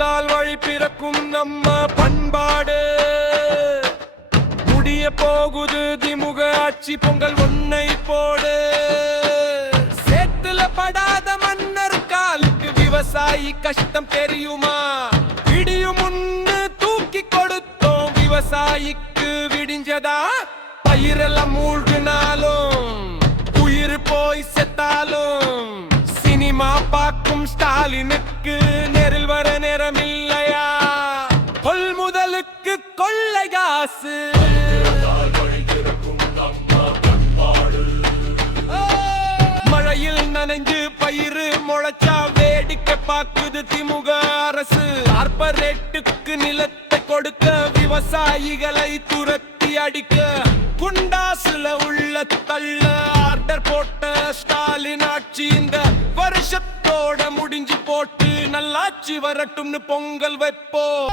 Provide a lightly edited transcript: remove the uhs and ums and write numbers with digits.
வந்தால் வழி பிறக்கும் நம்ம பண்பாடு. முடிய போகுது திமுக ஆட்சி, பொங்கல் ஒன்னை போடு. சேத்துல படாத மன்னர் காலுக்கு விவசாயி கஷ்டம் தெரியுமா? விடியும் முன்னு தூக்கி கொடுத்தோம், விவசாயிக்கு விடிஞ்சதா? பயிரெல்லாம் மூழ்கினாலும் உயிர் போய் செத்தாலும் சினிமா பார்க்கும் ஸ்டாலினுக்கு நேரில் வர நேரம் இல்லையா? கொள்முதலுக்கு கொள்ளை காசு. மழையில் நனைஞ்சு பயிறு முளைச்சா வேடிக்கை பார்க்குது திமுக அரசு. கார்பரேட்டுக்கு நிலத்தை கொடுக்க விவசாயிகளை துரத்தி அடிக்க குண்டாசுல உள்ள தள்ள ஆர்டர் போட்ட ஸ்டாலின் ஆட்சி இந்த வருஷத்தோட முடிஞ்சு போட்டு நல்லாட்சி வரட்டும்னு பொங்கல் வைப்போம்.